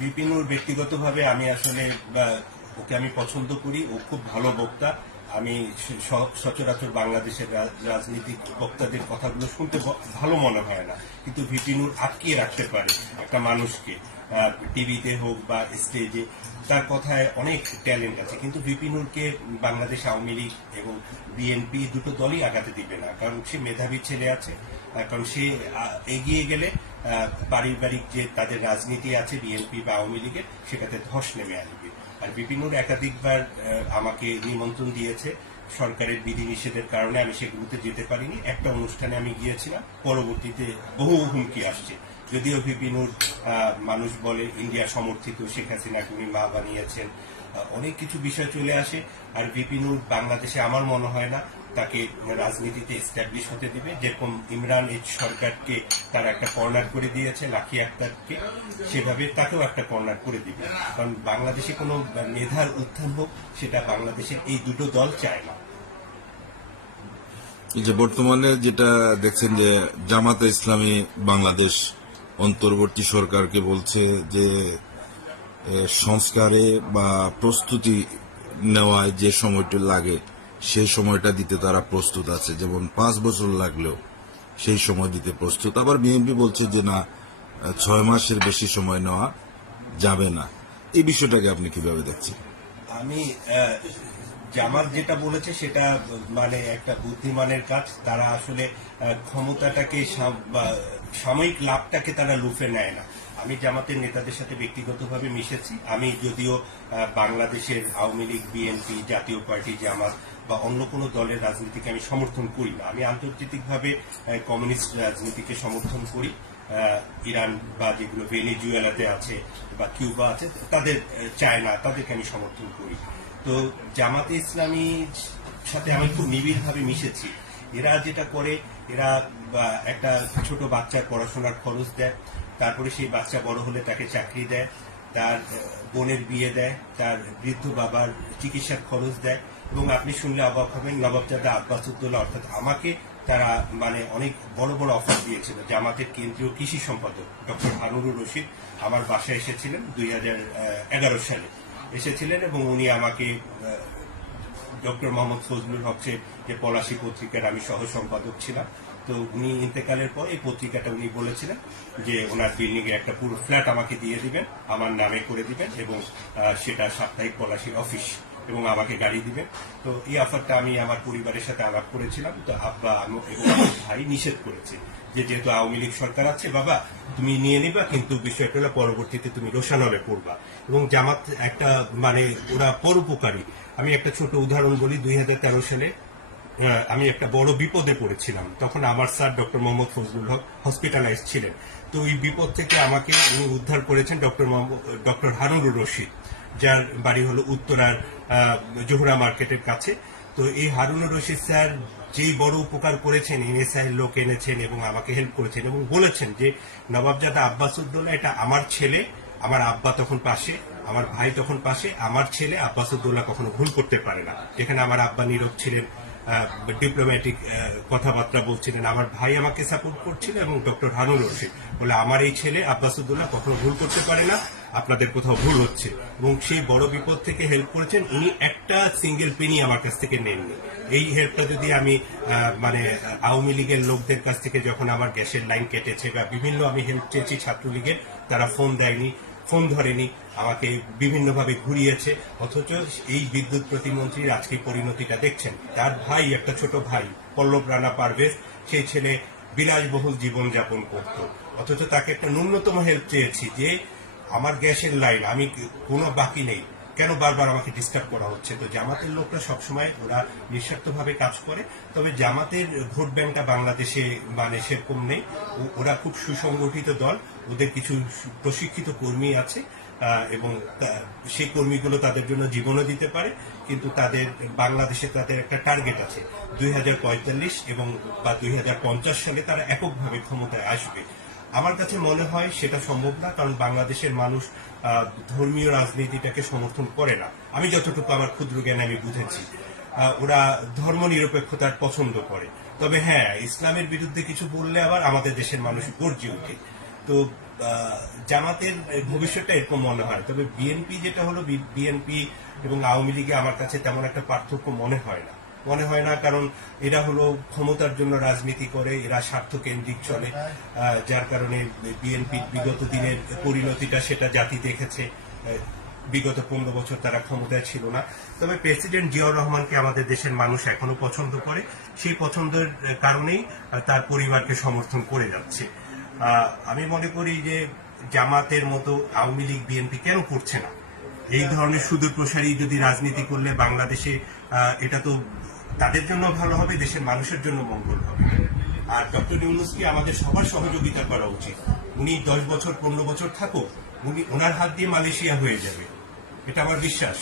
বিপিনুর ব্যক্তিগতভাবে আমি আসলে ওকে আমি পছন্দ করি ও খুব ভালো বক্তা। আমি সচরাচর বাংলাদেশের রাজনীতিক বক্তাদের কথাগুলো শুনতে ভালো মনে হয় না। কিন্তু ভিপিনুর আটকিয়ে রাখতে পারে একটা মানুষকে টিভিতে হোক বা স্টেজে। তার কথায় অনেক ট্যালেন্ট আছে। কিন্তু ভিপিনুরকে বাংলাদেশ আওয়ামী লীগ এবং বিএনপি দুটো দলই আগাতে দিবে না। কারণ সে মেধাবী ছেলে আছে কারণ সে এগিয়ে গেলে পারিবারিক যে তাদের রাজনীতি আছে বিএনপি বা আওয়ামী লীগের, সেটাতে ধস নেমে আসবে। আর বিপিনুর একাধিকবার আমাকে নিমন্ত্রণ দিয়েছে সরকারের বিধিনিষেধের কারণে। আমি সেগুলোতে যেতে পারিনি। একটা অনুষ্ঠানে আমি গিয়েছিলাম। পরবর্তীতে বহু হুমকি আসছে। যদিও বিপিনুর মানুষ বলে, ইন্ডিয়া সমর্থিত শেখ হাসিনা উনি মা বানিয়েছেন। অনেক কিছু বিষয় চলে আসে। আর বিপিনুর বাংলাদেশে আমার মনে হয় না, তাকে রাজনীতিতে এস্টাবলিশ হতে দিবে। যেরকম ইমরান এইচ সরকারকে তারা একটা কর্নার করে দিয়েছে, লাকি আক্তারকে, সেভাবে তাকেও একটা কর্নার করে দিবে। কারণ বাংলাদেশে কোনো মেধার উত্থান হোক, সেটা বাংলাদেশের এই দুটো দল চায় না। যে বর্তমানে যেটা দেখছেন যে জামাতে ইসলামী বাংলাদেশ অন্তর্বর্তী সরকারকে বলছে যে সংস্কারে বা প্রস্তুতি নেওয়ায় যে সময়টা লাগে, সেই সময়টা দিতে তারা প্রস্তুত আছে। যেমন পাঁচ বছর লাগলেও সেই সময় দিতে প্রস্তুত। আবার বিএনপি বলছে যে, না, ছয় মাসের বেশি সময় নেওয়া যাবে না। এই বিষয়টাকে আপনি কীভাবে দেখছেন? আমি জামাত যেটা বলেছে সেটা মানে একটা বুদ্ধিমানের কাজ। তারা আসলে ক্ষমতাটাকে সাময়িক লাভটাকে তারা লুফে নেয় না। আমি জামাতের নেতাদের সাথে ব্যক্তিগতভাবে মিশেছি। আমি যদিও বাংলাদেশের আওয়ামী লীগ, বিএনপি, জাতীয় পার্টি, জামাত বা অন্য কোনো দলের রাজনীতিকে আমি সমর্থন করি না। আমি আন্তর্জাতিকভাবে কমিউনিস্ট রাজনীতিকে সমর্থন করি। ইরান বা যেগুলো ভেনিজুয়েলাতে আছে বা কিউবা আছে, তাদের চায়না, তাদেরকে আমি সমর্থন করি। তো জামাতে ইসলামীর সাথে আমি খুব নিবিড়ভাবে মিশেছি। এরা যেটা করে, এরা একটা ছোট বাচ্চার পড়াশোনার খরচ দেয়। তারপরে সেই বাচ্চা বড় হলে তাকে চাকরি দেয়, তার বোনের বিয়ে দেয়, তার বৃদ্ধ বাবার চিকিৎসার খরচ দেয় এবং আপনি শুনলে অবাক হবেন, নবাবজাদা আব্বাস উদ্দোল্লা অর্থাৎ আমাকে তারা মানে অনেক বড় বড় অফার দিয়েছিল যে আমাদের কেন্দ্রীয় কৃষি সম্পাদক ডক্টর হানুরুর রশিদ আমার বাসায় এসেছিলেন দুই হাজার এগারো সালে। এসেছিলেন এবং উনি আমাকে ডক্টর মোহাম্মদ ফজলুল হকের যে পলাশী পত্রিকার আমি সহ সম্পাদক ছিলাম। তো উনি ইন্তেকালের পর এই পত্রিকাটা উনি বলেছিলেন যে ওনার বিল্ডিং এ একটা পুরো ফ্ল্যাট আমাকে দিয়ে দিবেন, আমার নামে করে দিবেন এবং সেটা সাপ্তাহিক পলাশির অফিস এবং আমাকে গাড়ি দিবেন। তো এই অফারটা আমি আমার পরিবারের সাথে আলাপ করেছিলাম, তো আব্বা এবং আমার ভাই নিষেধ করেছে যে যেহেতু আওয়ামী লীগ সরকার আছে, বাবা, তুমি নিয়ে নিবা, কিন্তু বিষয়টা হলো পরবর্তীতে তুমি রোশানলে পড়বা। এবং জামাত একটা মানে ওরা পরোপকারী। আমি একটা ছোট উদাহরণ বলি, দুই হাজার তেরো সালে আমি একটা বড় বিপদে পড়েছিলাম। তখন আমার sir doctor Mohammad Fazlul Haque hospitalise ছিলেন। তো ওই বিপদ থেকে আমাকে উনি উদ্ধার করেছেন ডক্টর ডক্টর হারুনুর রশিদ, যার বাড়ি হলো উত্তরার জোহরা মার্কেটের কাছে। তো এই হারুনুর রশিদ স্যার যেই বড় উপকার করেছেন, এনএসআই লোক এনেছেন এবং আমাকে হেল্প করেছেন এবং বলেছেন যে, নবাবজাদা আব্বাস উদ্দৌলা এটা আমার ছেলে, আমার আব্বা তখন পাশে, আমার ভাই তখন পাশে, আমার ছেলে আব্বাস উদ্দৌলা কখনো ভুল করতে পারে না। এখানে আমার আব্বা নীরব ছিলেন ডিপ্লোম্যাটিক কথাবার্তা বলছিলেন। আমার ভাই আমাকে সাপোর্ট করছিল এবং ডক্টর হানুর রশিদ বলে, আমার এই ছেলে আব্বাসুদ্দোল্লাহ কখনো ভুল করতে পারে না, আপনাদের কোথাও ভুল হচ্ছে। এবং সেই বড় বিপদ থেকে হেল্প করেছেন। উনি একটা সিঙ্গেল পেনি আমার কাছ থেকে নেননি। এই হেল্পটা যদি আমি মানে আওয়ামী লীগের লোকদের কাছ থেকে যখন আমার গ্যাসের লাইন কেটেছে বা বিভিন্ন আমি হেল্প চেয়েছি ছাত্রলীগের, তারা ফোন দেয়নি। ফোন ধরেনি, আমাকে বিভিন্নভাবে ঘুরিয়েছে, অথচ এই বিদ্যুৎ প্রতিমন্ত্রীর আজকে পরিণতিটা দেখছেন। তার ভাই, একটা ছোট ভাই, পল্লব রানা পারভেজ সেই ছেলে বিলাসবহুল জীবনযাপন করত। অথচ তাকে একটা ন্যূনতম হেল্প চেয়েছি যে, আমার গ্যাসের লাইন আমি কোনো বাকি নেই। কেন বারবার আমাকে ডিস্টার্ব করা হচ্ছে? তো জামাতের লোকরা সবসময় ওরা নিঃস্বার্থভাবে কাজ করে। তবে জামাতের ভোট ব্যাংকটা বাংলাদেশে মানে সেরকম নেই। ওরা খুব সুসংগঠিত দল। ওদের কিছু প্রশিক্ষিত কর্মী আছে এবং সেই কর্মীগুলো তাদের জন্য জীবনও দিতে পারে, কিন্তু তাদের বাংলাদেশে তাদের একটা টার্গেট আছে। দুই হাজার পঁয়তাল্লিশ এবং বা দুই হাজার পঞ্চাশ সালে তারা এককভাবে ক্ষমতায় আসবে। আমার কাছে মনে হয় সেটা সম্ভব না, কারণ বাংলাদেশের মানুষ ধর্মীয় রাজনীতিটাকে সমর্থন করে না। আমি যতটুকু আমার ক্ষুদ্র জ্ঞানে আমি বুঝেছি। ওরা ধর্ম নিরপেক্ষতার পছন্দ করে। তবে হ্যাঁ ইসলামের বিরুদ্ধে কিছু বললে আবার আমাদের দেশের মানুষ গর্জে ওঠে। তো জামাতের ভবিষ্যৎটা এরকম মনে হয়। তবে বিএনপি যেটা হলো বিএনপি এবং আওয়ামী লীগে আমার কাছে তেমন একটা পার্থক্য মনে হয় না। মনে হয় না, কারণ এরা হলো ক্ষমতার জন্য রাজনীতি করে, এরা স্বার্থ কেন্দ্রিক চলে যার কারণে বিএনপির বিগত দিনের পরিণতিটা সেটা জাতি দেখেছে। বিগত পনেরো বছর তারা ক্ষমতায় ছিল না। তবে প্রেসিডেন্ট জিয়াউর রহমানকে আমাদের দেশের মানুষ এখনও পছন্দ করে। সেই পছন্দের কারণেই তার পরিবারকে সমর্থন করে যাচ্ছে। আমি মনে করি যে জামাতের মতো আওয়ামী লীগ বিএনপি কেন করছে না? এই ধরনের সুদূর প্রসারী যদি রাজনীতি করলে বাংলাদেশে এটা তো তাদের জন্য ভালো হবে, দেশের মানুষের জন্য মঙ্গল হবে। আর ডক্টর ইউনুসকে আমাদের সবার সহযোগিতা করা উচিত। উনি দশ বছর, পনেরো বছর থাকুক, উনি ওনার হাত দিয়ে মালয়েশিয়া হয়ে যাবে। এটা আমার বিশ্বাস।